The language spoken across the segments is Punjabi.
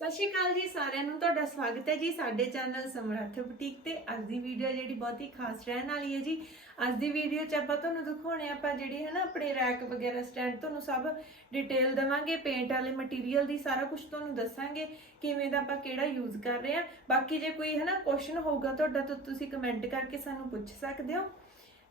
ਸਤਿ ਸ਼੍ਰੀ ਅਕਾਲ ਜੀ ਸਾਰਿਆਂ ਨੂੰ, ਤੁਹਾਡਾ ਸਵਾਗਤ ਹੈ ਜੀ ਸਾਡੇ ਚੈਨਲ ਸਮਰੱਥ ਬੁਟੀਕ ਤੇ। ਅੱਜ ਦੀ ਵੀਡੀਓ ਜਿਹੜੀ ਬਹੁਤ ਹੀ ਖਾਸ ਰਹਿਣ ਵਾਲੀ ਹੈ ਜੀ। ਅੱਜ ਦੀ ਵੀਡੀਓ 'ਚ ਆਪਾਂ ਤੁਹਾਨੂੰ ਦਿਖਾਉਣੇ ਆਪਾਂ ਜਿਹੜੀ ਹੈ ਨਾ ਆਪਣੇ ਰੈਕ ਵਗੈਰਾ ਸਟੈਂਡ ਤੁਹਾਨੂੰ ਸਭ ਡਿਟੇਲ ਦਵਾਂਗੇ ਪੇਂਟ ਵਾਲੇ ਮਟੀਰੀਅਲ ਦੀ ਸਾਰਾ ਕੁਝ ਤੁਹਾਨੂੰ ਦੱਸਾਂਗੇ, ਕਿਵੇਂ ਦਾ ਆਪਾਂ ਕਿਹੜਾ ਯੂਜ਼ ਕਰ ਰਹੇ ਆ ਬਾਕੀ ਜੇ ਕੋਈ ਹੈ ਨਾ ਕੁਐਸਚਨ ਹੋਊਗਾ ਤੁਹਾਡਾ ਤਾਂ ਤੁਸੀਂ ਕਮੈਂਟ ਕਰਕੇ ਸਾਨੂੰ ਪੁੱਛ ਸਕਦੇ ਹੋ।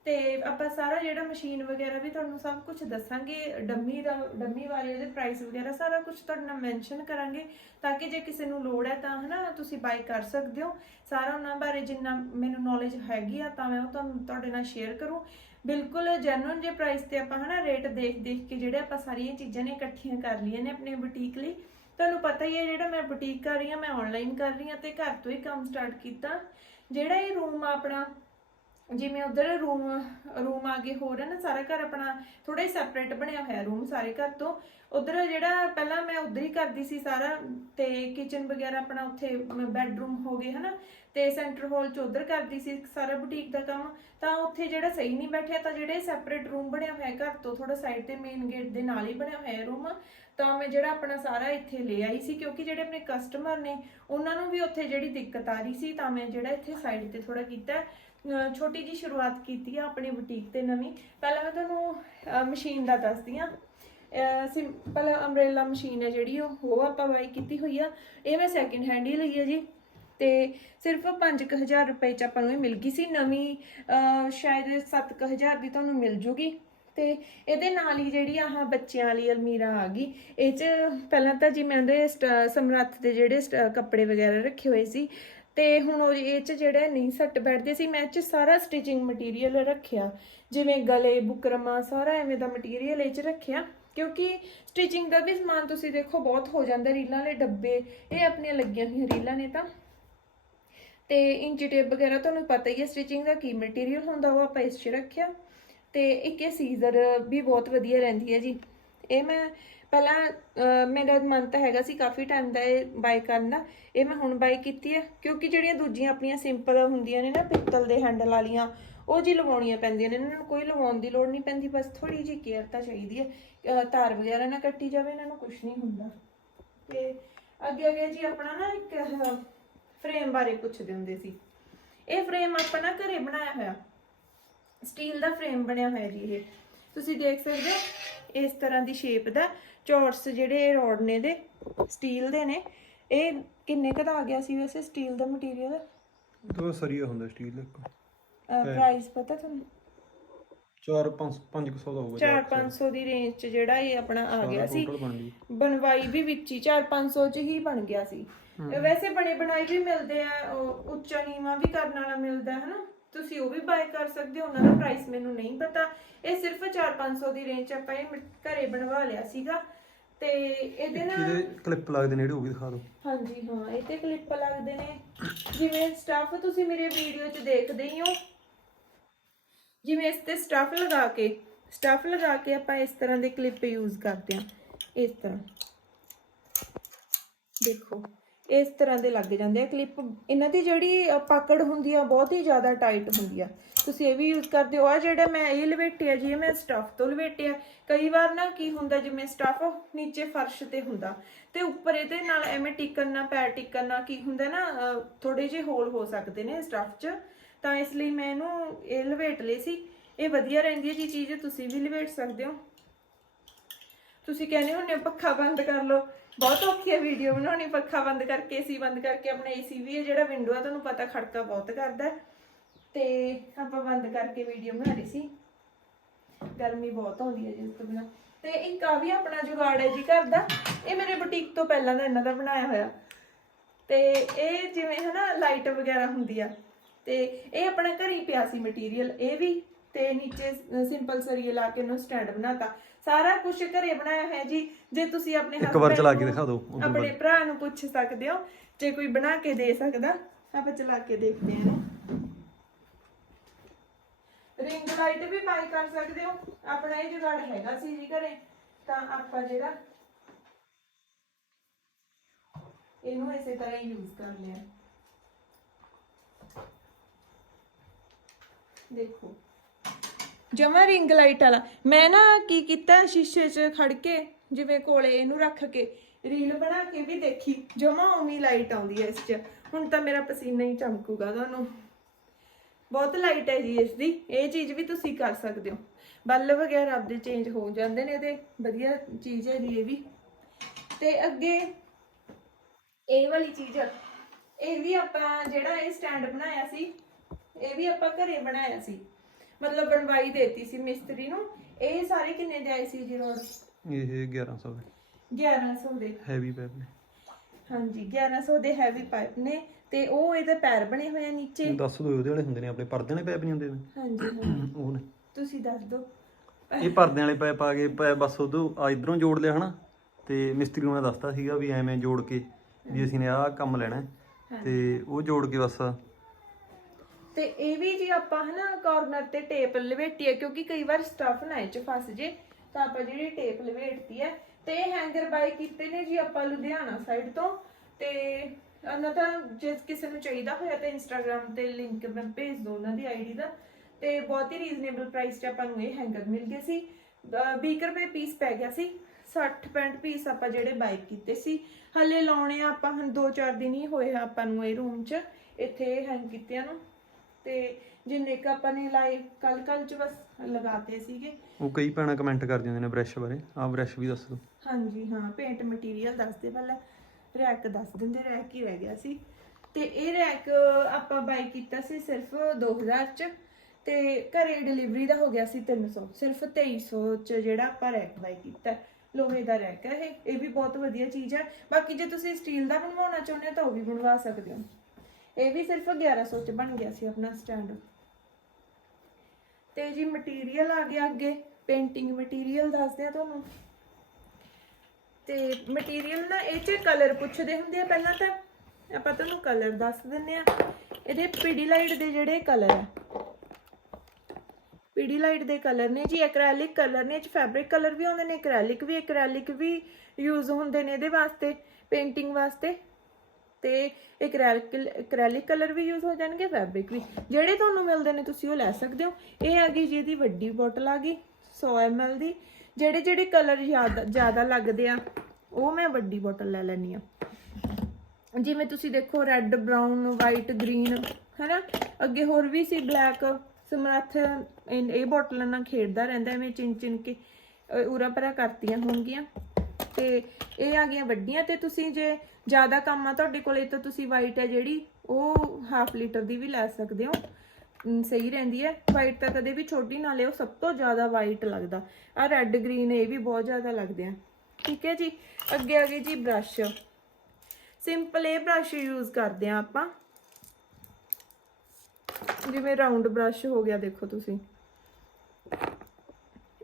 ਤੇ ਆਪਾਂ ਸਾਰਾ ਜਿਹੜਾ ਮਸ਼ੀਨ ਵਗੈਰਾ ਵੀ ਤੁਹਾਨੂੰ ਸਭ ਕੁਝ ਦੱਸਾਂਗੇ, ਡੰਮੀ ਦਾ, ਡੰਮੀ ਬਾਰੇ ਉਹਦੇ ਪ੍ਰਾਈਸ ਵਗੈਰਾ ਸਾਰਾ ਕੁਝ ਤੁਹਾਡੇ ਨਾਲ ਮੈਂਸ਼ਨ ਕਰਾਂਗੇ ਤਾਂ ਕਿ ਜੇ ਕਿਸੇ ਨੂੰ ਲੋੜ ਹੈ ਤਾਂ ਹਨਾ ਤੁਸੀਂ ਬਾਈ ਕਰ ਸਕਦੇ ਹੋ। ਸਾਰਾ ਉਹਨਾਂ ਬਾਰੇ ਜਿੰਨਾ ਮੈਨੂੰ ਨੌਲੇਜ ਹੈਗੀ ਆ ਤਾਂ ਮੈਂ ਉਹ ਤੁਹਾਨੂੰ ਤੁਹਾਡੇ ਨਾਲ ਸ਼ੇਅਰ ਕਰੂੰ। ਬਿਲਕੁਲ ਜੈਨੂਇਨ ਜੇ ਪ੍ਰਾਈਸ ਤੇ ਆਪਾਂ ਹਨਾ ਰੇਟ ਦੇਖ ਦੇਖ ਕੇ ਜਿਹੜੇ ਆਪਾਂ ਸਾਰੀਆਂ ਚੀਜ਼ਾਂ ਨੇ ਇਕੱਠੀਆਂ ਕਰ ਲਈਆਂ ਨੇ ਆਪਣੇ ਬੁਟੀਕ ਲਈ, ਤੁਹਾਨੂੰ ਪਤਾ ਹੀ ਹੈ ਜਿਹੜਾ ਮੈਂ ਬੁਟੀਕ ਕਰ ਰਹੀ ਹਾਂ, ਮੈਂ ਆਨਲਾਈਨ ਕਰ ਰਹੀ ਹਾਂ ਤੇ ਘਰ ਤੋਂ ਹੀ ਕੰਮ ਸਟਾਰਟ ਕੀਤਾ। ਜਿਹੜਾ ਇਹ ਰੂਮ ਆਪਣਾ ਜਿਵੇਂ ਉਧਰ ਰੂਮ ਰੂਮ ਆਗੇ ਹੋਰ ਹੈ ਨਾ, ਸਾਰਾ ਘਰ ਆਪਣਾ ਥੋੜਾ ਹੀ ਸੈਪਰੇਟ ਬਣਿਆ ਹੋਇਆ ਰੂਮ ਸਾਰੇ ਘਰ ਤੋਂ। ਉਧਰ ਜਿਹੜਾ ਪਹਿਲਾਂ ਮੈਂ ਉਧਰ ਹੀ ਕਰਦੀ ਸੀ ਸਾਰਾ, ਤੇ ਕਿਚਨ ਵਗੈਰਾ ਆਪਣਾ ਉੱਥੇ ਬੈੱਡਰੂਮ ਹੋ ਗਏ ਹਨਾ, ਤੇ ਸੈਂਟਰ ਹਾਲ ਚ ਉਧਰ ਕਰਦੀ ਸੀ ਸਾਰਾ ਬੁਟੀਕ ਦਾ ਕੰਮ। ਤਾਂ ਉੱਥੇ ਜਿਹੜਾ ਸਹੀ ਨਹੀਂ ਬੈਠਿਆ, ਤਾਂ ਜਿਹੜੇ ਸੈਪਰੇਟ ਰੂਮ ਬਣਿਆ ਹੋਇਆ ਘਰ ਤੋਂ ਥੋੜਾ ਸਾਈਡ ਤੇ ਮੇਨ ਗੇਟ ਦੇ ਨਾਲ ਹੀ ਬਣਿਆ ਹੋਇਆ ਰੂਮ ਤਾਂ ਮੈਂ ਜਿਹੜਾ ਆਪਣਾ ਸਾਰਾ ਇੱਥੇ ਲੈ ਆਈ ਸੀ, ਕਿਉਂਕਿ ਜਿਹੜੇ ਆਪਣੇ ਕਸਟਮਰ ਨੇ, ਉਹਨਾਂ ਨੂੰ ਵੀ ਉੱਥੇ ਜਿਹੜੀ ਦਿੱਕਤ ਆ ਰਹੀ ਸੀ, ਤਾਂ ਮੈਂ ਜਿਹੜਾ ਇੱਥੇ ਸਾਈਡ ਤੇ ਥੋੜਾ ਕੀਤਾ। ਛੋਟੀ ਜੀ ਸ਼ੁਰੂਆਤ ਕੀਤੀ ਆ ਆਪਣੀ ਬੁਟੀਕ ਤੇ ਨਵੀਂ। ਪਹਿਲਾਂ ਮੈਂ ਤੁਹਾਨੂੰ ਮਸ਼ੀਨ ਦਾ ਦੱਸਦੀ ਆ। ਸਿੰਪਲ ਅੰਬ੍ਰੇਲਾ ਮਸ਼ੀਨ ਹੈ ਜਿਹੜੀ ਉਹ ਉਹ ਆਪਾਂ ਬਾਈ ਕੀਤੀ ਹੋਈ ਆ। ਇਹ ਮੈਂ ਸੈਕਿੰਡ ਹੈਂਡ ਹੀ ਲਈ ਹੈ ਜੀ। ਤੇ ਸਿਰਫ 5000 ਰੁਪਏ ਚ ਆਪਾਂ ਨੂੰ ਇਹ ਮਿਲ ਗਈ ਸੀ। ਨਵੀਂ, ਅਹ ਸ਼ਾਇਦ 7000 ਦੀ ਤੁਹਾਨੂੰ ਮਿਲ ਜੂਗੀ। ਤੇ ਇਹਦੇ ਨਾਲ ਹੀ ਜਿਹੜੀ ਆਹ ਬੱਚਿਆਂ ਵਾਲੀ ਅਲਮੀਰਾ ਆ ਗਈ। ਇਹ ਚ ਪਹਿਲਾਂ ਤਾਂ ਜੀ ਮੈਂ ਉਹਦੇ ਸਟ- ਸਮਰੱਥ ਦੇ ਜਿਹੜੇ ਸਟ- ਕੱਪੜੇ ਵਗੈਰਾ ਰੱਖੇ ਹੋਏ ਸੀ। ਤੇ ਹੁਣ ਉਹ ਇਹ ਚ ਜਿਹੜਾ ਨਹੀਂ ਸੱਟ ਬੈਠਦੇ ਸੀ, ਮੈਂ ਇਹ ਚ ਸਾਰਾ ਸਟਿਚਿੰਗ ਮਟੀਰੀਅਲ ਰੱਖਿਆ। ਜਿਵੇਂ ਗਲੇ, ਬੁਕਰਮਾ, ਸਾਰਾ ਐਵੇਂ ਦਾ ਮਟੀਰੀਅਲ ਇਹ ਚ ਰੱਖਿਆ। ਕਿਉਂਕਿ ਸਟਿਚਿੰਗ ਦਾ ਵੀ ਸਮਾਨ ਤੁਸੀਂ ਦੇਖੋ, ਬਹੁਤ ਹੋ ਜਾਂਦਾ ਰੀਲਾਂ ਵਾਲੇ ਡੱਬੇ, ਇਹ ਆਪਣੀਆਂ ਲੱਗੀਆਂ ਹੋਈਆਂ ਰੀਲਾਂ ਨੇ ਤਾਂ। ਤੇ ਇੰਚੀ ਟੇਪ ਵਗੈਰਾ ਤੁਹਾਨੂੰ ਪਤਾ ਹੀ ਹੈ ਸਟਿਚਿੰਗ ਦਾ ਕੀ ਮਟੀਰੀਅਲ ਹੁੰਦਾ ਉਹ ਆਪਾਂ ਇਸ 'ਚ ਰੱਖਿਆ। ਤੇ ਇੱਕ ਇਹ ਸੀਜ਼ਰ ਵੀ ਬਹੁਤ ਵਧੀਆ ਰਹਿੰਦੀ ਹੈ ਜੀ। ਇਹ ਮੈਂ ਪਹਿਲਾਂ ਮੇਰਾ ਮਨ ਤਾਂ ਹੈਗਾ ਸੀ ਕਾਫੀ ਟਾਈਮ ਦਾ ਇਹ ਬਾਈ ਕਰਨ ਦਾ। ਇਹ ਮੈਂ ਹੁਣ ਬਾਈ ਕੀਤੀ ਹੈ ਕਿਉਂਕਿ ਜਿਹੜੀਆਂ ਦੂਜੀਆਂ ਆਪਣੀਆਂ ਸਿੰਪਲ ਹੁੰਦੀਆਂ ਨੇ ਨਾ, ਪਿੱਤਲ ਦੇ ਹੈਂਡਲ ਵਾਲੀਆਂ, ਉਹ ਜੀ ਲਵਾਉਣੀਆਂ ਪੈਂਦੀਆਂ ਨੇ। ਇਹਨਾਂ ਨੂੰ ਕੋਈ ਲਵਾਉਣ ਦੀ ਲੋੜ ਨਹੀਂ ਪੈਂਦੀ, ਬਸ ਥੋੜੀ ਜਿਹੀ ਕੇਅਰ ਤਾਂ ਚਾਹੀਦੀ ਹੈ ਤਾਰ ਵਗੈਰਾ ਨਾ ਕੱਟੀ ਜਾਵੇ, ਇਹਨਾਂ ਨੂੰ ਕੁਝ ਨਹੀਂ ਹੁੰਦਾ। ਤੇ ਅੱਗੇ ਅੱਗੇ ਜੀ ਆਪਣਾ ਨਾ ਇੱਕ ਫਰੇਮ ਬਾਰੇ ਪੁੱਛਦੇ ਹੁੰਦੇ ਸੀ। ਇਹ ਫਰੇਮ ਆਪਾਂ ਨਾ ਘਰੇ ਬਣਾਇਆ ਹੋਇਆ। ਸਟੀਲ ਦਾ ਫਰੇਮ ਬਣਿਆ ਹੋਇਆ ਜੀ ਇਹ। ਤੁਸੀਂ ਦੇਖ ਸਕਦੇ ਹੋ, ਇਸ ਤਰ੍ਹਾਂ ਦੀ ਸ਼ੇਪ ਦਾ। ਚੌਰਸ ਜਿਹੜੇ ਰੋਡ ਨੇ ਦੇ ਸਟੀਲ ਦੇ ਨੇ ਇਹ ਕਿੰਨੇ ਕੁ ਦਾ ਆ ਗਿਆ ਸੀ ਵੈਸੇ ਸਟੀਲ ਦਾ ਮਟੀਰੀਅਲ ਦੋ ਸਰੀਆ ਹੁੰਦਾ ਸਟੀਲ ਦਾ ਇੱਕ ਪ੍ਰਾਈਸ ਪਤਾ ਤੁਹਾਨੂੰ? 4 5 500 ਦਾ ਹੋਊਗਾ 4-500 ਦੀ ਰੇਂਜ 'ਚ ਜਿਹੜਾ ਇਹ ਆਪਣਾ ਆ ਗਿਆ ਸੀ। ਬਣਵਾਈ ਵੀ ਵਿੱਚ ਹੀ 4-500 ਚ ਹੀ ਬਣ ਗਿਆ ਸੀ। ਵੈਸੇ ਬਣੇ ਬਣਾਈ ਵੀ ਮਿਲਦੇ ਆ ਉੱਚਾ ਨੀਵਾ ਵੀ ਕਰਨ ਵਾਲਾ ਮਿਲਦਾ ਹੈ ਹਨਾ? ਤੁਸੀਂ ਉਹ ਵੀ ਬਾਏ ਕਰ ਸਕਦੇ ਹੋ ਉਹਨਾਂ ਦਾ ਪ੍ਰਾਈਸ ਮੈਨੂੰ ਨਹੀਂ ਪਤਾ। ਇਹ ਸਿਰਫ 4-500 ਦੀ ਰੇਂਜ 'ਚ ਆਪਾਂ ਇਹ ਘਰੇ ਬਣਵਾ ਲਿਆ ਸੀਗਾ। ਤੇ ਇਹਦੇ ਨਾਲ ਇਹਦੇ ਕਲਿੱਪ ਲੱਗਦੇ ਨੇ ਜਿਹੜੇ ਉਹ ਵੀ ਦਿਖਾ ਦਿਓ। ਹਾਂਜੀ ਹਾਂ ਇਹ ਤੇ ਕਲਿੱਪ ਲੱਗਦੇ ਨੇ। ਜਿਵੇਂ ਸਟਫ ਤੁਸੀਂ ਮੇਰੇ ਵੀਡੀਓ 'ਚ ਦੇਖਦੇ ਹੀ ਹੋ। ਜਿਵੇਂ ਇਸ ਤੇ ਸਟਫ ਲਗਾ ਕੇ ਸਟਫ ਲਗਾ ਕੇ ਆਪਾਂ ਇਸ ਤਰ੍ਹਾਂ ਦੇ ਕਲਿੱਪ ਯੂਜ਼ ਕਰਦੇ ਹਾਂ। ਇਸ ਤਰ੍ਹਾਂ। ਦੇਖੋ। ਇਸ ਤਰ੍ਹਾਂ ਦੇ ਲੱਗ ਜਾਂਦੇ ਆ ਕਲਿੱਪ ਇਹਨਾਂ ਦੀ ਜਿਹੜੀ ਪਕੜ ਹੁੰਦੀ ਆ, ਬਹੁਤ ਹੀ ਜ਼ਿਆਦਾ ਟਾਈਟ ਹੁੰਦੀ ਆ। ਤੁਸੀਂ ਇਹ ਵੀ ਯੂਜ਼ ਕਰਦੇ ਹੋ। ਆ ਜਿਹੜਾ ਮੈਂ ਇਹ ਲਵੇਟਿਆ ਜੀ ਮੈਂ ਸਟਫ ਤੋਂ ਲਵੇਟਿਆ। ਕਈ ਵਾਰ ਨਾ ਕੀ ਹੁੰਦਾ, ਜਿਵੇਂ ਸਟਫ ਨੀਚੇ ਫਰਸ਼ ਤੇ ਹੁੰਦਾ, ਤੇ ਉੱਪਰ ਇਹਦੇ ਨਾਲ ਐਵੇਂ ਟਿਕਣ ਨਾ ਪੈਰ ਟਿਕਣ ਨਾ ਕੀ ਹੁੰਦਾ ਨਾ ਥੋੜੇ ਜਿਹੇ ਹੋਲ ਹੋ ਸਕਦੇ ਨੇ ਸਟਫ 'ਚ। ਤਾਂ ਇਸ ਲਈ ਮੈਂ ਇਹਨੂੰ, ਇਹ ਲਵੇਟ ਲਈ ਸੀ। ਇਹ ਵਧੀਆ ਰਹਿੰਦੀ ਹੈ ਜੀ ਚੀਜ਼, ਤੁਸੀਂ ਵੀ ਲਵੇਟ ਸਕਦੇ ਹੋ। ਤੁਸੀਂ ਕਹਿੰਦੇ ਹੁੰਦੇ ਹੋ, ਪੱਖਾ ਬੰਦ ਕਰ ਲਓ। ਬਹੁਤ ਔਖੀ ਹੈ ਵੀਡੀਓ ਬਣਾਉਣੀ, ਪੱਖਾ ਬੰਦ ਕਰਕੇ ਏਸੀ ਬੰਦ ਕਰਕੇ, ਆਪਣਾ ਏਸੀ ਵੀ ਹੈ ਜਿਹੜਾ ਵਿੰਡੋ ਆ, ਤੁਹਾਨੂੰ ਪਤਾ ਖੜਕਾ ਬਹੁਤ ਕਰਦਾ। ਤੇ ਆਪਾਂ ਬੰਦ ਕਰਕੇ ਵੀਡੀਓ ਬਣਾ ਰਹੀ ਸੀ। ਗਰਮੀ ਬਹੁਤ ਆਉਂਦੀ ਹੈ ਜੀ ਤੋਂ ਬਿਨਾਂ। ਤੇ ਇੱਕ ਆ ਵੀ ਆਪਣਾ ਜੁਗਾੜ ਹੈ ਜੀ ਘਰ ਦਾ। ਇਹ ਮੇਰੇ ਬੁਟੀਕ ਤੋਂ ਪਹਿਲਾਂ ਦਾ ਇਹਨਾਂ ਦਾ ਬਣਾਇਆ ਹੋਇਆ। ਤੇ ਇਹ ਜਿਵੇਂ ਹਨਾ ਲਾਈਟ ਵਗੈਰਾ ਹੁੰਦੀ ਆ। ਤੇ ਇਹ ਆਪਣਾ ਘਰ ਪਿਆ ਸੀ ਮਟੀਰੀਅਲ ਇਹ ਵੀ। ਤੇ ਨੀਚੇ ਸਿੰਪਲ ਸਰੀਏ ਲਾ ਕੇ ਇਹਨੂੰ ਸਟੈਂਡ ਬਣਾਤਾ। ਸਾਰਾ ਕੁਝ ਘਰੇ ਬਣਾਇਆ ਹੋਇਆ ਜੀ। ਜੇ ਤੁਸੀਂ ਆਪਣੇ ਇੱਕ ਵਾਰ husband ਚਲਾ ਕੇ ਨੂੰ, ਦਿਖਾ ਦਿਓ, ਆਪਣੇ ਭਰਾ ਨੂੰ ਪੁੱਛ ਸਕਦੇ ਹੋ ਜੇ ਕੋਈ ਬਣਾ ਕੇ ਦੇ ਸਕਦਾ ਆਪਾਂ ਚਲਾ ਕੇ ਦੇਖਦੇ ਹਾਂ। ਰਿੰਗ ਲਾਈਟ ਵੀ ਬਾਈ ਕਰ ਸਕਦੇ ਹੋ। ਆਪਣਾ ਇਹ ਜੁਗਾੜ ਹੈਗਾ ਸੀ ਜੀ ਘਰੇ ਤਾਂ ਆਪਾਂ ਜਿਹੜਾ ਇਹਨੂੰ ਇਸੇ ਤਰ੍ਹਾਂ ਹੀ ਯੂਜ਼ ਕਰ ਲਿਆ। ਦੇਖੋ। ਜਮਾ ਰਿੰਗ ਲਾਈਟ ਵਾਲਾ। ਮੈਂ ਨਾ ਕੀ ਕੀਤਾ ਸ਼ੀਸ਼ੇ 'ਚ ਖੜ ਕੇ, ਜਿਵੇਂ ਕੋਲੇ ਇਹਨੂੰ ਰੱਖ ਕੇ ਰੀਲ ਬਣਾ ਕੇ ਵੀ ਦੇਖੀ। ਜਮਾ ਉਮੀ ਲਾਈਟ ਆਉਂਦੀ ਹੈ ਇਸ 'ਚ। ਹੁਣ ਤਾਂ ਮੇਰਾ ਪਸੀਨਾ ਹੀ ਚਮਕੂਗਾ ਤੁਹਾਨੂੰ। ਬਹੁਤ ਲਾਈਟ ਹੈ ਜੀ ਇਸ ਦੀ। ਇਹ ਚੀਜ਼ ਵੀ ਤੁਸੀਂ ਕਰ ਸਕਦੇ ਹੋ। ਬੱਲ ਵਗੈਰਾ ਆਪਦੇ ਚੇਂਜ ਹੋ ਜਾਂਦੇ ਨੇ ਤੇ ਵਧੀਆ ਚੀਜ਼ ਹੈ ਜੀ ਇਹ ਵੀ। ਤੇ ਅੱਗੇ ਇਹ ਵਾਲੀ ਚੀਜ਼। ਇਹ ਵੀ ਆਪਾਂ ਜਿਹੜਾ ਇਹ ਸਟੈਂਡ ਬਣਾਇਆ ਸੀ, ਇਹ ਵੀ ਆਪਾਂ ਘਰੇ ਬਣਾਇਆ ਸੀ। ਮਤਲਬ ਬਣਵਾਈ ਦੇਤੀ ਸੀ ਮਿਸਤਰੀ ਨੂੰ। ਇਹ ਸਾਰੇ ਕਿੰਨੇ ਦੇ ਆਏ ਸੀ ਜੀ ਰੋਡ ਇਹ 1100 ਦੇ। 1100 ਦੇ। ਹੈਵੀ ਪੈਪ ਨੇ। ਹਾਂਜੀ 1100 ਦੇ ਹੈਵੀ ਪਾਈਪ ਨੇ ਤੇ ਉਹ ਇਹਦੇ ਪੈਰ ਬਣੇ ਹੋਏ ਆ ਨੀਚੇ। ਦੱਸ ਦੋ ਉਹਦੇ ਵਾਲੇ ਹੁੰਦੇ ਨੇ ਆਪਣੇ ਪਰਦਿਆਂ ਵਾਲੇ ਪੈਪ ਨਹੀਂ ਹੁੰਦੇ ਨੇ ਹਾਂਜੀ ਹਾਂ। ਉਹ ਨੇ। ਤੁਸੀਂ ਦੱਸ ਦਿਓ। ਇਹ ਪਰਦਿਆਂ ਵਾਲੇ ਪੈਪ ਆ ਗਏ ਪੈ ਬਸ ਉਦੋਂ ਆ ਇਧਰੋਂ ਜੋੜ ਲਿਆ ਹਨਾ ਤੇ ਮਿਸਤਰੀ ਨੂੰ ਮੈਂ ਦੱਸਤਾ ਸੀਗਾ ਵੀ ਐਵੇਂ ਜੋੜ ਕੇ ਵੀ ਅਸੀਂ ਨੇ ਆਹ ਕੰਮ ਲੈਣਾ ਹੈ। ਤੇ ਉਹ ਜੋੜ ਕੇ ਬਸ ਤੇ ਇਹ ਵੀ ਜੀ ਆਪਾਂ ਹਨਾ ਕਾਰਨਰ ਤੇ ਟੇਪ ਲਵੇਟੀ ਕਿਉਂਕਿ ਕਈ ਵਾਰ ਸਟਫ ਨਾ ਇਹ ਚ ਫਸ ਜੇ, ਤਾਂ ਆਪਾਂ ਜਿਹੜੀ ਟੇਪ ਲਵੇਟਤੀ ਹੈ, ਤੇ ਇਹ ਹੈਂਗਰ ਬਾਈ ਕੀਤੇ ਨੇ ਜੀ ਆਪਾਂ ਲੁਧਿਆਣਾ ਸਾਈਡ ਤੋਂ, ਤੇ ਉਹਨਾਂ ਦਾ ਜੇ ਕਿਸੇ ਨੂੰ ਚਾਹੀਦਾ ਹੋਇਆ ਤਾਂ ਇੰਸਟਾਗ੍ਰam ਤੇ ਲਿੰਕ ਮੈਂ ਭੇਜ ਦੋ ਉਹਨਾਂ ਦੀ ਆਈਡੀ ਦਾ, ਤੇ ਬਹੁਤ ਹੀ ਰੀਜ਼ਨੇਬਲ ਪ੍ਰਾਈਸ 'ਚ ਆਪਾਂ ਨੂੰ ਇਹ ਹੈਂਗਰ ਮਿਲ ਗਏ ਸੀ। 20 ਰੁਪਏ ਪੀਸ ਪੈ ਗਿਆ ਸੀ 60 65 ਪੀਸ ਆਪਾਂ ਜਿਹੜੇ ਬਾਈ ਕੀਤੇ ਸੀ। ਹਲੇ ਲਾਉਣੇ ਆ ਆਪਾਂ, ਹੁਣ 2-4 ਦਿਨ ਹੀ ਹੋਏ ਆਪਾਂ ਨੂੰ ਇਹ ਰੂਮ 'ਚ, ਇੱਥੇ ਹੈਂਗ ਕੀਤਿਆਂ ਨੂੰ। ਤੇ ਜਿੰਨੇ ਕ ਆਪਾਂ ਨੇ ਲਾਏ ਕੱਲ ਕੱਲ 'ਚ ਬਸ ਲਗਾਤੇ ਸੀਗੇ। ਉਹ ਕਈ ਭੈਣਾਂ ਕਮੈਂਟ ਕਰ ਦਿੰਦੇ ਨੇ ਬ੍ਰਸ਼ ਬਾਰੇ। ਆਹ ਬ੍ਰਸ਼ ਵੀ ਦੱਸ ਦੋ ਹਾਂਜੀ ਹਾਂ ਪੇਂਟ ਮਟੀਰੀਅਲ ਦੱਸਦੇ ਪਹਿਲਾਂ ਰੈਕ ਦੱਸ ਦਿੰਦੇ ਰੈਕ ਹੀ ਰਹਿ ਗਿਆ ਸੀ। ਤੇ ਇਹ ਰੈਕ ਆਪਾਂ ਬਾਈ ਕੀਤਾ ਸੀ ਸਿਰਫ 2000 ਚ। ਤੇ ਘਰੇ ਡਿਲੀਵਰੀ ਦਾ ਹੋ ਗਿਆ ਸੀ 300 ਸਿਰਫ 2300 ਚ ਜਿਹੜਾ ਆਪਾਂ ਰੈਕ ਬਾਈ ਕੀਤਾ। ਲੋਹੇ ਦਾ ਰੈਕ ਹੈ ਇਹ। ਇਹ ਵੀ ਬਹੁਤ ਵਧੀਆ ਚੀਜ਼ ਹੈ। ਬਾਕੀ ਜੇ ਤੁਸੀਂ ਸਟੀਲ ਦਾ ਬਣਵਾਉਣਾ ਚਾਹੁੰਦੇ ਹੋ ਤਾਂ ਉਹ ਵੀ ਬਣਵਾ ਸਕਦੇ ਹੋ। ਇਹ ਵੀ ਸਿਰਫ 1100 ਚ ਬਣ ਗਿਆ ਸੀ ਆਪਣਾ ਸਟੈਂਡ। ਤੇ ਜੀ ਮਟੀਰੀਅਲ ਆ ਗਿਆ ਅੱਗੇ ਪੇਂਟਿੰਗ ਮਟੀਰੀਅਲ ਦੱਸਦੇ ਆ ਤੁਹਾਨੂੰ। ਤੇ ਮਟੀਰੀਅਲ ਨਾ ਇਹ ਚ ਕਲਰ ਪੁੱਛਦੇ ਹੁੰਦੇ ਆ ਪਹਿਲਾਂ ਤਾਂ। ਆਪਾਂ ਤੁਹਾਨੂੰ ਕਲਰ ਦੱਸ ਦਿੰਨੇ ਆ। ਇਹਦੇ ਪੀਡੀਲਾਈਟ ਦੇ ਜਿਹੜੇ ਕਲਰ ਆ। ਪੀਡੀਲਾਈਟ ਦੇ ਕਲਰ ਨੇ ਜੀ ਐਕ੍ਰੈਲਿਕ ਕਲਰ ਨੇ, ਇਹ ਚ ਫੈਬਰਿਕ ਕਲਰ ਵੀ ਆਉਂਦੇ ਨੇ ਐਕ੍ਰੈਲਿਕ ਵੀ ਐਕ੍ਰੈਲਿਕ ਵੀ ਯੂਜ਼ ਹੁੰਦੇ ਨੇ ਇਹਦੇ ਵਾਸਤੇ ਪੇਂਟਿੰਗ ਵਾਸਤੇ। ਤੇ ਐਕ੍ਰੈਲਿਕ ਐਕ੍ਰੈਲਿਕ ਕਲਰ ਵੀ ਯੂਜ਼ ਹੋ ਜਾਣਗੇ ਫੈਬਰਿਕ ਵੀ। ਜਿਹੜੇ ਤੁਹਾਨੂੰ ਮਿਲਦੇ ਨੇ, ਤੁਸੀਂ ਉਹ ਲੈ ਸਕਦੇ ਹੋ। ਇਹ ਆ ਗਈ ਜੀ ਇਹਦੀ ਵੱਡੀ ਬੋਟਲ ਆ ਗਈ 100 ml ਦੀ। ਜਿਹੜੇ ਜਿਹੜੇ ਕਲਰ ਜ਼ਿਆਦਾ ਜ਼ਿਆਦਾ ਲੱਗਦੇ ਆ, ਉਹ ਮੈਂ ਵੱਡੀ ਬੋਟਲ ਲੈ ਲੈਣੀ ਆ ਜਿਵੇਂ ਤੁਸੀਂ ਦੇਖੋ ਰੈੱਡ ਬਰਾਊਨ ਵਾਈਟ ਗ੍ਰੀਨ ਹੈਨਾ? ਅੱਗੇ ਹੋਰ ਵੀ ਸੀ ਬਲੈਕ ਸਮਰੱਥ, ਇਹ ਬੋਟਲਾਂ ਨਾਲ ਖੇਡਦਾ ਰਹਿੰਦਾ, ਐਵੇਂ ਚਿੰਨ ਚਿੰਨ ਕੇ ਉਰਾ ਪਰਾ ਕਰਤੀਆਂ ਹੋਣਗੀਆਂ। ਤੇ ਇਹ ਆ ਗਈਆਂ ਵੱਡੀਆਂ ਤੇ ਤੁਸੀਂ ਜੇ ਜ਼ਿਆਦਾ ਕੰਮ ਆ ਤੁਹਾਡੇ ਕੋਲੇ ਤਾਂ ਤੁਸੀਂ ਵਾਈਟ ਹੈ ਜਿਹੜੀ, ਉਹ ਹਾਫ ਲੀਟਰ ਦੀ ਵੀ ਲੈ ਸਕਦੇ ਹੋ। ਸਹੀ ਰਹਿੰਦੀ ਹੈ। ਵਾਈਟ ਤਾਂ ਕਦੇ ਵੀ ਛੋਟੀ ਨਾ ਲਿਓ, ਸਭ ਤੋਂ ਜ਼ਿਆਦਾ ਵਾਈਟ ਲੱਗਦਾ। ਆ ਰੈੱਡ ਗ੍ਰੀਨ ਇਹ ਵੀ ਬਹੁਤ ਜ਼ਿਆਦਾ ਲੱਗਦੇ ਆ। ਠੀਕ ਹੈ ਜੀ? ਅੱਗੇ ਆ ਗਏ ਜੀ ਬ੍ਰਸ਼ ਸਿੰਪਲ ਇਹ ਬ੍ਰਸ਼ ਯੂਜ਼ ਕਰਦੇ ਆ ਆਪਾਂ। ਜਿਵੇਂ ਰਾਉਂਡ ਬ੍ਰਸ਼ ਹੋ ਗਿਆ, ਦੇਖੋ ਤੁਸੀਂ।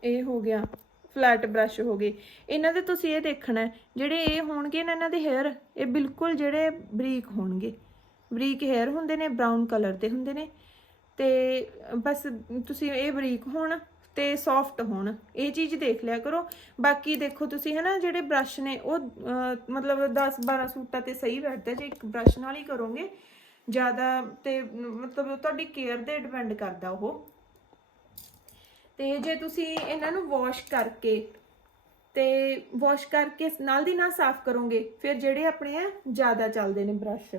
ਇਹ ਹੋ ਗਿਆ। ਫਲੈਟ ਬ੍ਰਸ਼ ਹੋ ਗਏ ਇਹਨਾਂ ਦੇ ਤੁਸੀਂ ਇਹ ਦੇਖਣਾ, ਜਿਹੜੇ ਇਹ ਹੋਣਗੇ ਨਾ ਇਹਨਾਂ ਦੇ ਹੇਅਰ, ਇਹ ਬਿਲਕੁਲ ਜਿਹੜੇ ਬਰੀਕ ਹੋਣਗੇ। ਬਰੀਕ ਹੇਅਰ ਹੁੰਦੇ ਨੇ, ਬ੍ਰਾਊਨ ਕਲਰ ਦੇ ਹੁੰਦੇ ਨੇ। ਤੇ ਬਸ ਤੁਸੀਂ ਇਹ ਬਰੀਕ ਹੋਣ ਤੇ ਸੌਫਟ ਹੋਣ। ਇਹ ਚੀਜ਼ ਦੇਖ ਲਿਆ ਕਰੋ। ਬਾਕੀ ਦੇਖੋ ਤੁਸੀਂ ਹਨਾ, ਜਿਹੜੇ ਬ੍ਰਸ਼ ਨੇ, ਉਹ ਮਤਲਬ 10 12 ਸੂਟਾਂ ਤੇ ਸਹੀ ਬੈਠਦਾ, ਜੇ ਇੱਕ ਬ੍ਰਸ਼ ਨਾਲ ਹੀ ਕਰੋਗੇ, ਜ਼ਿਆਦਾ ਤੇ, ਮਤਲਬ ਤੁਹਾਡੀ ਕੇਅਰ ਤੇ ਡਿਪੈਂਡ ਕਰਦਾ ਉਹ। ਤੇ ਜੇ ਤੁਸੀਂ ਇਹਨਾਂ ਨੂੰ ਵਾਸ਼ ਕਰਕੇ ਤੇ ਵਾਸ਼ ਕਰਕੇ ਨਾਲ ਦੀ ਨਾਲ ਸਾਫ਼ ਕਰੋਗੇ, ਫਿਰ ਜਿਹੜੇ ਆਪਣੇ ਆ ਜ਼ਿਆਦਾ ਚੱਲਦੇ ਨੇ ਬ੍ਰਸ਼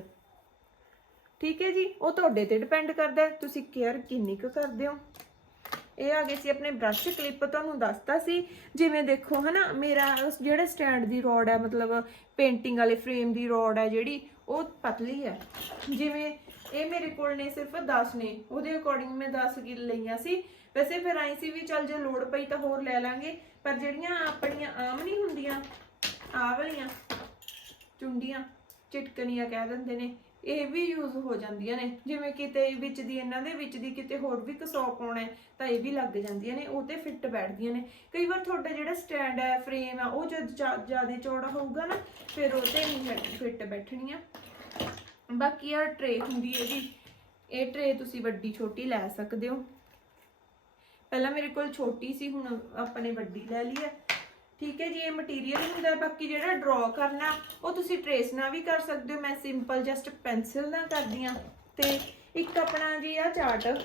ਠੀਕ ਹੈ ਜੀ? ਉਹ ਤੁਹਾਡੇ ਤੇ ਡਿਪੈਂਡ ਕਰਦਾ ਤੁਸੀਂ ਕੇਅਰ ਕਿੰਨੀ ਕੁ ਕਰਦੇ ਹੋ? ਇਹ ਆ ਗਏ ਸੀ ਆਪਣੇ ਬ੍ਰਸ਼ ਕਲਿੱਪ ਤੁਹਾਨੂੰ ਦੱਸਤਾ ਸੀ, ਜਿਵੇਂ ਦੇਖੋ, ਹਨਾ, ਮੇਰਾ ਉਸ ਜਿਹੜੇ ਸਟੈਂਡ ਦੀ ਰੋਡ ਹੈ, ਮਤਲਬ ਪੇਂਟਿੰਗ ਵਾਲੇ ਫਰੇਮ ਦੀ ਰੋਡ ਹੈ ਜਿਹੜੀ ਉਹ ਪਤਲੀ ਹੈ। ਜਿਵੇਂ ਇਹ ਮੇਰੇ ਕੋਲ ਨੇ ਸਿਰਫ 10 ਨੇ। ਉਹਦੇ ਅਕੋਰਡਿੰਗ ਮੈਂ 10 ਕਿਲ ਲਈਆਂ ਸੀ। ਵੈਸੇ ਫਿਰ ਆਈ ਸੀ ਵੀ ਚੱਲ ਜੇ ਲੋੜ ਪਈ ਤਾਂ ਹੋਰ ਲੈ ਲਾਂਗੇ। ਪਰ ਜਿਹੜੀਆਂ ਆਪਣੀਆਂ ਆਮ ਨਹੀਂ ਹੁੰਦੀਆਂ, ਆਹ ਵਾਲੀਆਂ ਚੁੰਡੀਆਂ, ਚਿਟਕਣੀਆਂ ਕਹਿ ਦਿੰਦੇ ਨੇ ਇਹ ਵੀ ਯੂਜ਼ ਹੋ ਜਾਂਦੀਆਂ ਨੇ। ਜਿਵੇਂ ਕਿਤੇ ਵਿੱਚ ਦੀ ਇਹਨਾਂ ਦੇ ਵਿੱਚ ਦੀ ਕਿਤੇ ਹੋਰ ਵੀ ਕਸੌ ਪਾਉਣਾ ਹੈ, ਤਾਂ ਇਹ ਵੀ ਲੱਗ ਜਾਂਦੀਆਂ ਨੇ, ਉਹ ਤੇ ਫਿੱਟ ਬੈਠਦੀਆਂ ਨੇ। ਕਈ ਵਾਰ ਤੁਹਾਡਾ ਜਿਹੜਾ ਸਟੈਂਡ ਹੈ ਫਰੇਮ ਆ, ਉਹ ਜਦ ਜ਼ਿਆਦਾ ਚੌੜਾ ਹੋਊਗਾ ਨਾ, ਫਿਰ ਉਹ ਤੇ ਨਹੀਂ ਫਿੱਟ ਬੈਠਣੀਆਂ। ਬਾਕੀ ਆ ਟਰੇ ਹੁੰਦੀ ਹੈ ਜੀ, ਇਹ ਟਰੇ ਤੁਸੀਂ ਵੱਡੀ ਛੋਟੀ ਲੈ ਸਕਦੇ ਹੋ। ਪਹਿਲਾਂ ਮੇਰੇ ਕੋਲ ਛੋਟੀ ਸੀ, ਹੁਣ ਆਪਾਂ ਨੇ ਵੱਡੀ ਲੈ ਲਈ ਹੈ। ਠੀਕ ਹੈ ਜੀ, ਇਹ ਮਟੀਰੀਅਲ ਹੁੰਦਾ ਬਾਕੀ ਜਿਹੜਾ ਡਰਾ ਕਰਨਾ, ਉਹ ਤੁਸੀਂ ਟਰੇਸ ਨਾਲ ਵੀ ਕਰ ਸਕਦੇ ਹੋ। ਮੈਂ ਸਿੰਪਲ ਜਸਟ ਪੈਨਸਿਲ ਨਾਲ ਕਰਦੀ ਆ ਤੇ ਇੱਕ ਆਪਣਾ ਜੀ ਆ ਚਾਰਟ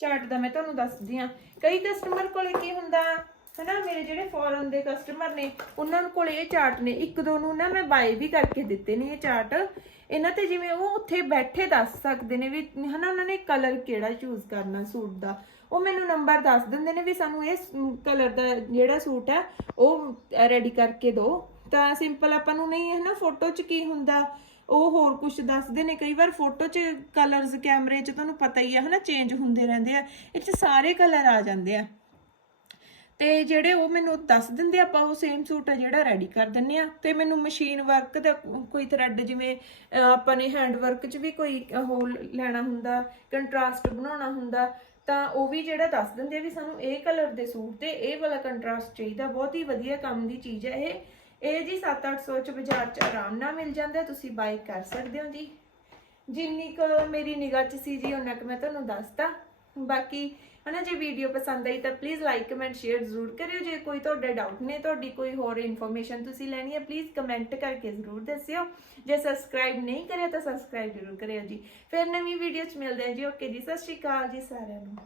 ਚਾਰਟ ਦਾ ਮੈਂ ਤੁਹਾਨੂੰ ਦੱਸਦੀ ਆ ਕਈ ਕਸਟਮਰ ਕੋਲੇ ਕੀ ਹੁੰਦਾ ਹਨਾ ਮੇਰੇ ਜਿਹੜੇ ਫੋਰਨ ਦੇ ਕਸਟਮਰ ਨੇ, ਉਹਨਾਂ ਨੂੰ ਕੋਲ ਇਹ ਚਾਰਟ ਨੇ, ਇੱਕ ਦੋ ਨੂੰ ਨਾ ਮੈਂ ਬਾਈ ਵੀ ਕਰਕੇ ਦਿੱਤੇ ਨੇ ਇਹ ਚਾਰਟ ਇਹਨਾਂ ਤੇ ਜਿਵੇਂ ਉਹ ਉੱਥੇ ਬੈਠੇ ਦੱਸ ਸਕਦੇ ਨੇ ਵੀ, ਹਨਾ, ਉਹਨਾਂ ਨੇ ਕਲਰ ਕਿਹੜਾ ਚੂਜ਼ ਕਰਨਾ ਸੂਟ ਦਾ। ਉਹ ਮੈਨੂੰ ਨੰਬਰ ਦੱਸ ਦਿੰਦੇ ਨੇ ਵੀ ਸਾਨੂੰ ਇਹ ਕਲਰ ਦਾ ਜਿਹੜਾ ਸੂਟ ਹੈ, ਉਹ ਰੈਡੀ ਕਰਕੇ ਦਿਓ। ਤਾਂ ਸਿੰਪਲ ਆਪਾਂ ਨੂੰ ਨਹੀਂ ਹੈ ਨਾ ਫੋਟੋ 'ਚ ਕੀ ਹੁੰਦਾ? ਉਹ ਹੋਰ ਕੁਝ ਦੱਸਦੇ ਨੇ। ਕਈ ਵਾਰ ਫੋਟੋ 'ਚ ਕਲਰਸ ਕੈਮਰੇ 'ਚ ਤੁਹਾਨੂੰ ਪਤਾ ਹੀ ਹੈ, ਹਨਾ ਚੇਂਜ ਹੁੰਦੇ ਰਹਿੰਦੇ ਆ। ਇਹ 'ਚ ਸਾਰੇ ਕਲਰ ਆ ਜਾਂਦੇ ਆ। ਤੇ ਜਿਹੜੇ ਉਹ ਮੈਨੂੰ ਦੱਸ ਦਿੰਦੇ ਆਪਾਂ ਉਹ ਸੇਮ ਸੂਟ ਆ ਜਿਹੜਾ ਰੈਡੀ ਕਰ ਦਿੰਨੇ ਆ। ਤੇ ਮੈਨੂੰ ਮਸ਼ੀਨ ਵਰਕ ਦਾ ਕੋਈ ਥਰੈਡ ਜਿਵੇਂ ਆਪਾਂ ਨੇ ਹੈਂਡ ਵਰਕ 'ਚ ਵੀ ਕੋਈ ਉਹ ਲੈਣਾ ਹੁੰਦਾ ਕੰਟਰਾਸਟ ਬਣਾਉਣਾ ਹੁੰਦਾ, ਤਾਂ ਉਹ ਵੀ ਜਿਹੜਾ ਦੱਸ ਦਿੰਦੇ ਆ ਵੀ ਸਾਨੂੰ ਇਹ ਕਲਰ ਦੇ ਸੂਟ ਤੇ ਇਹ ਵਾਲਾ ਕੰਟਰਾਸਟ ਚਾਹੀਦਾ। ਬਹੁਤ ਹੀ ਵਧੀਆ ਕੰਮ ਦੀ ਚੀਜ਼ ਹੈ ਇਹ। ਇਹ ਜੀ 7-800 ਚ ਬਾਜ਼ਾਰ 'ਚ ਆਰਾਮ ਨਾਲ ਮਿਲ ਜਾਂਦਾ, ਤੁਸੀਂ ਬਾਈ ਕਰ ਸਕਦੇ ਹੋ ਜੀ। ਜਿੰਨੀ ਕੁ ਮੇਰੀ ਨਿਗਾਹ 'ਚ ਸੀ ਜੀ ਉਹਨਾਂ ਕੁ ਮੈਂ ਤੁਹਾਨੂੰ ਦੱਸਤਾ। ਬਾਕੀ, ਹਨਾ, ਜੇ ਵੀਡੀਓ ਪਸੰਦ ਆਈ ਤਾਂ ਪਲੀਜ਼ ਲਾਈਕ ਕਮੈਂਟ ਸ਼ੇਅਰ ਜ਼ਰੂਰ ਕਰਿਓ। ਜੇ ਕੋਈ ਤੁਹਾਡੇ ਡਾਊਟ ਨੇ, ਤੁਹਾਡੀ ਕੋਈ ਹੋਰ ਇਨਫੋਰਮੇਸ਼ਨ ਤੁਸੀਂ ਲੈਣੀ ਹੈ ਪਲੀਜ਼ ਕਮੈਂਟ ਕਰਕੇ ਜ਼ਰੂਰ ਦੱਸਿਓ। ਜੇ ਸਬਸਕ੍ਰਾਈਬ ਨਹੀਂ ਕਰਿਆ ਤਾਂ ਸਬਸਕ੍ਰਾਈਬ ਜ਼ਰੂਰ ਕਰਿਓ ਜੀ। ਫਿਰ ਨਵੀਂ ਵੀਡੀਓ 'ਚ ਮਿਲਦੇ ਹਾਂ ਜੀ। ਓਕੇ ਜੀ, ਸਤਿ ਸ਼੍ਰੀ ਅਕਾਲ ਜੀ ਸਾਰਿਆਂ ਨੂੰ।